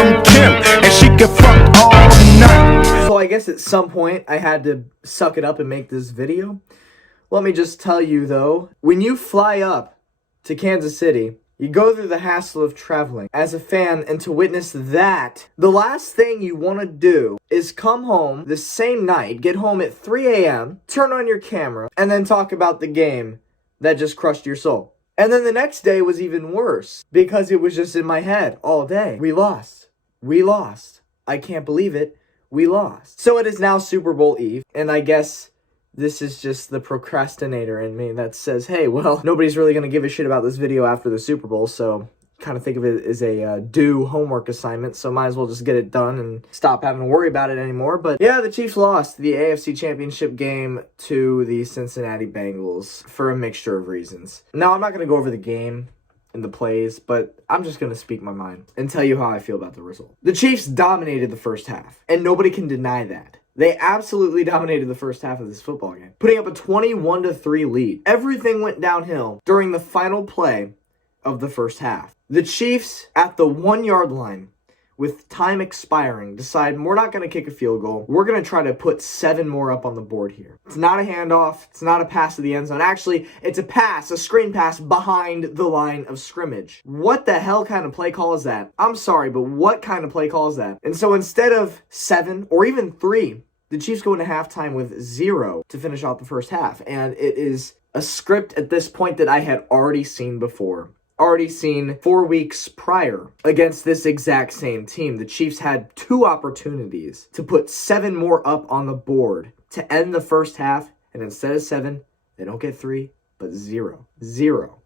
from Kim, and she can fuck all night. So I guess at some point I had to suck it up and make this video. Let me just tell you though, when you fly up to Kansas City, you go through the hassle of traveling as a fan, and to witness that, the last thing you want to do is come home the same night, get home at 3 a.m., turn on your camera, and then talk about the game that just crushed your soul. And then the next day was even worse because it was just in my head all day. We lost. We lost. I can't believe it. We lost. So it is now Super Bowl Eve, and I guess this is just the procrastinator in me that says, hey, well, nobody's really going to give a shit about this video after the Super Bowl, so kind of think of it as a due homework assignment, so might as well just get it done and stop having to worry about it anymore. But yeah, the Chiefs lost the AFC Championship game to the Cincinnati Bengals for a mixture of reasons. Now, I'm not going to go over the game and the plays, but I'm just going to speak my mind and tell you how I feel about the result. The Chiefs dominated the first half, and nobody can deny that. They absolutely dominated the first half of this football game, putting up a 21-3 lead. Everything went downhill during the final play of the first half. The Chiefs, at the 1-yard line, with time expiring, decide we're not going to kick a field goal. We're going to try to put 7 more up on the board here. It's not a handoff. It's not a pass to the end zone. Actually, it's a pass, a screen pass behind the line of scrimmage. What the hell kind of play call is that? I'm sorry, but what kind of play call is that? And so instead of 7 or even 3, the Chiefs go into halftime with 0 to finish off the first half. And it is a script at this point that I had already seen before. Already seen 4 weeks prior against this exact same team. The Chiefs had 2 opportunities to put 7 more up on the board to end the first half, and instead of 7, they don't get 3, but 0. 0.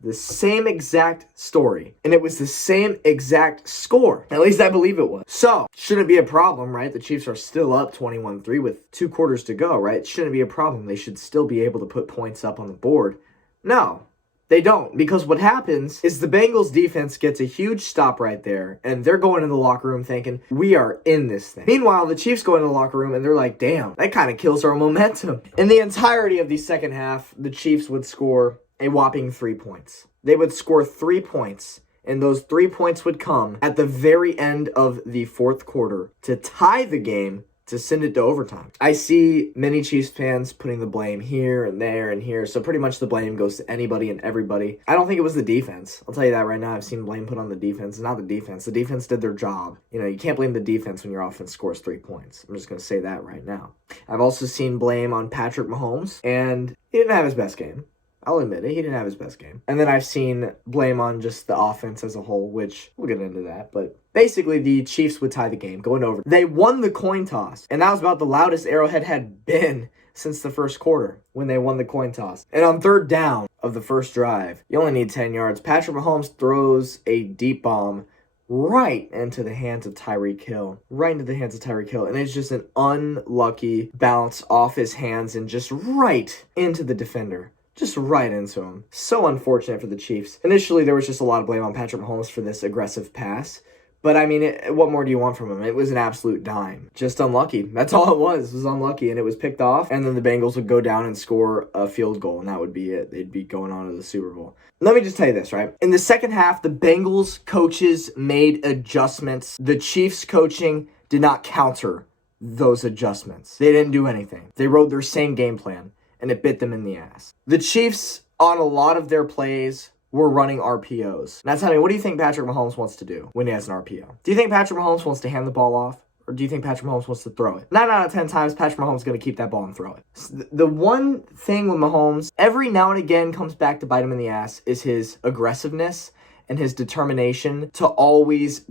The same exact story, and it was the same exact score. At least I believe it was. So, shouldn't be a problem, right? The Chiefs are still up 21-3 with 2 quarters to go, right? It shouldn't be a problem. They should still be able to put points up on the board. No. They don't, because what happens is the Bengals defense gets a huge stop right there, and they're going in the locker room thinking, we are in this thing. Meanwhile, the Chiefs go in the locker room, and they're like, damn, that kind of kills our momentum. In the entirety of the second half, the Chiefs would score a whopping 3 points. They would score 3 points, and those 3 points would come at the very end of the fourth quarter to tie the game, to send it to overtime. I see many Chiefs fans putting the blame here and there and here, so pretty much the blame goes to anybody and everybody. I don't think it was the defense. I'll tell you that right now. I've seen blame put on the defense. It's not the defense. The defense did their job. You know, you can't blame the defense when your offense scores 3 points. I'm just going to say that right now. I've also seen blame on Patrick Mahomes, and he didn't have his best game. I'll admit it, he didn't have his best game. And then I've seen blame on just the offense as a whole, which we'll get into that. But basically, the Chiefs would tie the game, going over. They won the coin toss, and that was about the loudest Arrowhead had been since the first quarter when they won the coin toss. And on third down of the first drive, you only need 10 yards. Patrick Mahomes throws a deep bomb right into the hands of Tyreek Hill. Right into the hands of Tyreek Hill. And it's just an unlucky bounce off his hands and just right into the defender. Just right into him. So unfortunate for the Chiefs. Initially, there was just a lot of blame on Patrick Mahomes for this aggressive pass. But, I mean, what more do you want from him? It was an absolute dime. Just unlucky. That's all it was. It was unlucky, and it was picked off. And then the Bengals would go down and score a field goal, and that would be it. They'd be going on to the Super Bowl. Let me just tell you this, right? In the second half, the Bengals coaches made adjustments. The Chiefs coaching did not counter those adjustments. They didn't do anything. They wrote their same game plan, and it bit them in the ass. The Chiefs, on a lot of their plays, were running RPOs. Now tell me, what do you think Patrick Mahomes wants to do when he has an RPO? Do you think Patrick Mahomes wants to hand the ball off? Or do you think Patrick Mahomes wants to throw it? 9 out of 10 times, Patrick Mahomes is going to keep that ball and throw it. The one thing with Mahomes, every now and again comes back to bite him in the ass, is his aggressiveness and his determination to always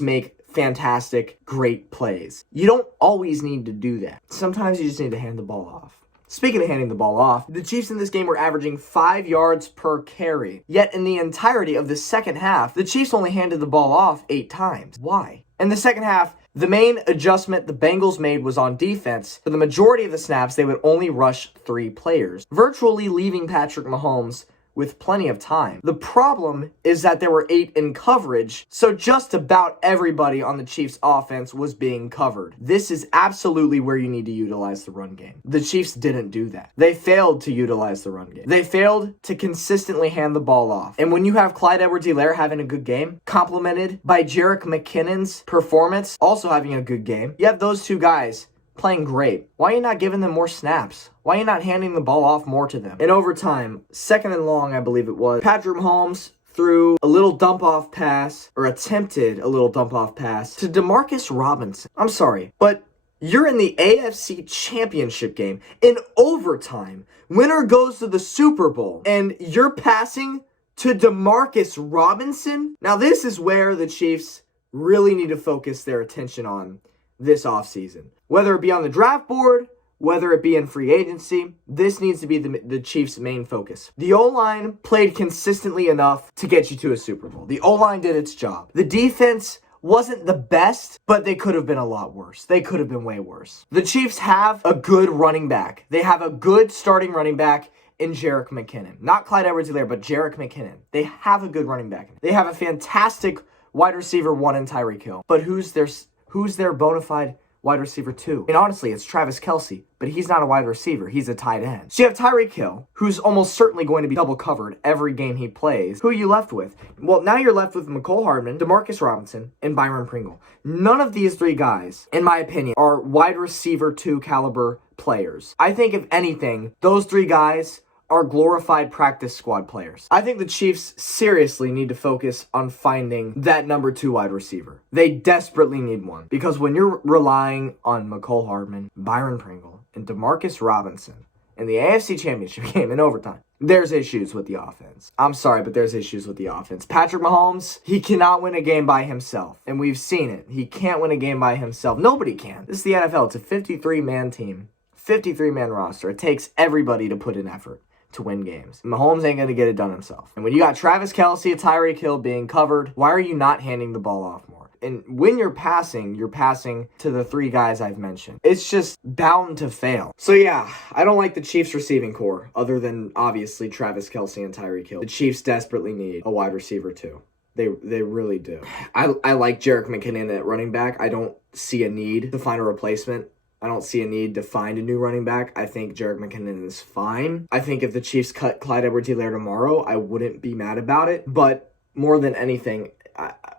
make fantastic, great plays. You don't always need to do that. Sometimes you just need to hand the ball off. Speaking of handing the ball off, the Chiefs in this game were averaging 5 yards per carry. Yet in the entirety of the second half, the Chiefs only handed the ball off 8 times. Why? In the second half, the main adjustment the Bengals made was on defense. For the majority of the snaps, they would only rush 3 players, virtually leaving Patrick Mahomes with plenty of time. The problem is that there were 8 in coverage, so just about everybody on the Chiefs offense was being covered. This is absolutely where you need to utilize the run game. The Chiefs didn't do that. They failed to utilize the run game. They failed to consistently hand the ball off. And when you have Clyde Edwards-Helaire having a good game, complemented by Jerick McKinnon's performance also having a good game, you have those two guys playing great. Why are you not giving them more snaps? Why are you not handing the ball off more to them? In overtime, 2nd and long, I believe it was, Patrick Mahomes threw a little dump-off pass, or attempted a little dump-off pass, to Demarcus Robinson. I'm sorry, but you're in the AFC Championship game. In overtime, winner goes to the Super Bowl, and you're passing to Demarcus Robinson? Now, this is where the Chiefs really need to focus their attention on this offseason. Whether it be on the draft board, whether it be in free agency, this needs to be the Chiefs' main focus. The O-line played consistently enough to get you to a Super Bowl. The O-line did its job. The defense wasn't the best, but they could have been a lot worse. They could have been way worse. The Chiefs have a good running back. They have a good starting running back in Jerick McKinnon. Not Clyde Edwards-Helaire, but Jerick McKinnon. They have a good running back. They have a fantastic wide receiver 1 in Tyreek Hill. But who's their bona fide wide receiver 2? And honestly, it's Travis Kelce, but he's not a wide receiver. He's a tight end. So you have Tyreek Hill, who's almost certainly going to be double covered every game he plays. Who are you left with? Well, now you're left with Mecole Hardman, Demarcus Robinson, and Byron Pringle. None of these 3 guys, in my opinion, are wide receiver 2 caliber players. I think, if anything, those 3 guys are glorified practice squad players. I think the Chiefs seriously need to focus on finding that number 2 wide receiver. They desperately need one. Because when you're relying on Mecole Hardman, Byron Pringle, and Demarcus Robinson in the AFC Championship game in overtime, there's issues with the offense. I'm sorry, but there's issues with the offense. Patrick Mahomes, he cannot win a game by himself. And we've seen it. He can't win a game by himself. Nobody can. This is the NFL. It's a 53-man team. 53-man roster. It takes everybody to put in effort to win games. Mahomes ain't going to get it done himself. And when you got Travis Kelce and Tyreek Hill being covered, why are you not handing the ball off more? And when you're passing to the 3 guys I've mentioned. It's just bound to fail. So yeah, I don't like the Chiefs receiving core, other than obviously Travis Kelce and Tyreek Hill. The Chiefs desperately need a wide receiver too. They really do. I like Jerick McKinnon at running back. I don't see a need to find a replacement. I don't see a need to find a new running back. I think Jerick McKinnon is fine. I think if the Chiefs cut Clyde Edwards-Helaire tomorrow, I wouldn't be mad about it. But more than anything,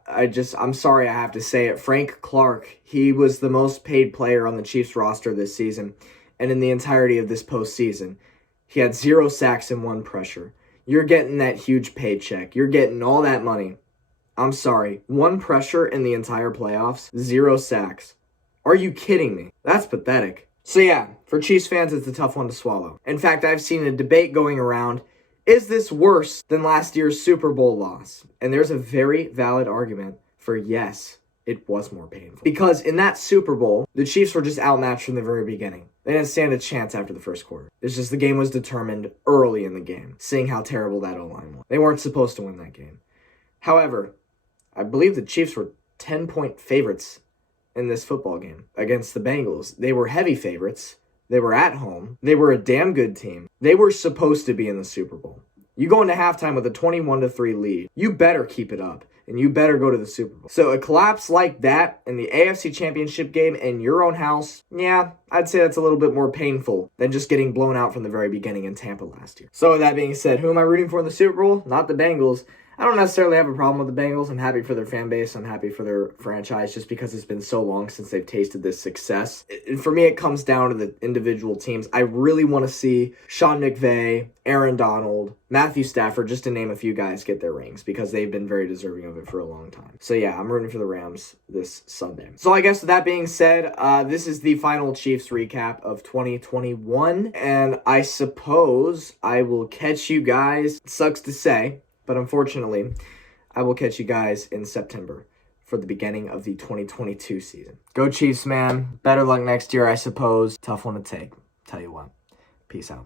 I'm sorry I have to say it. Frank Clark, he was the most paid player on the Chiefs roster this season. And in the entirety of this postseason, he had 0 sacks and 1 pressure. You're getting that huge paycheck. You're getting all that money. I'm sorry. 1 pressure in the entire playoffs, 0 sacks. Are you kidding me? That's pathetic. So yeah, for Chiefs fans, it's a tough one to swallow. In fact, I've seen a debate going around, is this worse than last year's Super Bowl loss? And there's a very valid argument for yes, it was more painful. Because in that Super Bowl, the Chiefs were just outmatched from the very beginning. They didn't stand a chance after the first quarter. It's just the game was determined early in the game, seeing how terrible that O-line was. They weren't supposed to win that game. However, I believe the Chiefs were 10-point favorites in this football game against the Bengals. They were heavy favorites. They were at home. They were a damn good team. They were supposed to be in the Super Bowl. You go into halftime with a 21-3 lead. You better keep it up, and you better go to the Super Bowl. So a collapse like that in the AFC Championship game in your own house, yeah, I'd say that's a little bit more painful than just getting blown out from the very beginning in Tampa last year. So with that being said, who am I rooting for in the Super Bowl? Not the Bengals. I don't necessarily have a problem with the Bengals. I'm happy for their fan base. I'm happy for their franchise just because it's been so long since they've tasted this success. And for me, it comes down to the individual teams. I really want to see Sean McVay, Aaron Donald, Matthew Stafford, just to name a few guys, get their rings because they've been very deserving of it for a long time. So yeah, I'm rooting for the Rams this Sunday. So I guess with that being said, this is the final Chiefs recap of 2021. And I suppose I will catch you guys, it sucks to say, but unfortunately, I will catch you guys in September for the beginning of the 2022 season. Go Chiefs, man. Better luck next year, I suppose. Tough one to take. Tell you what. Peace out.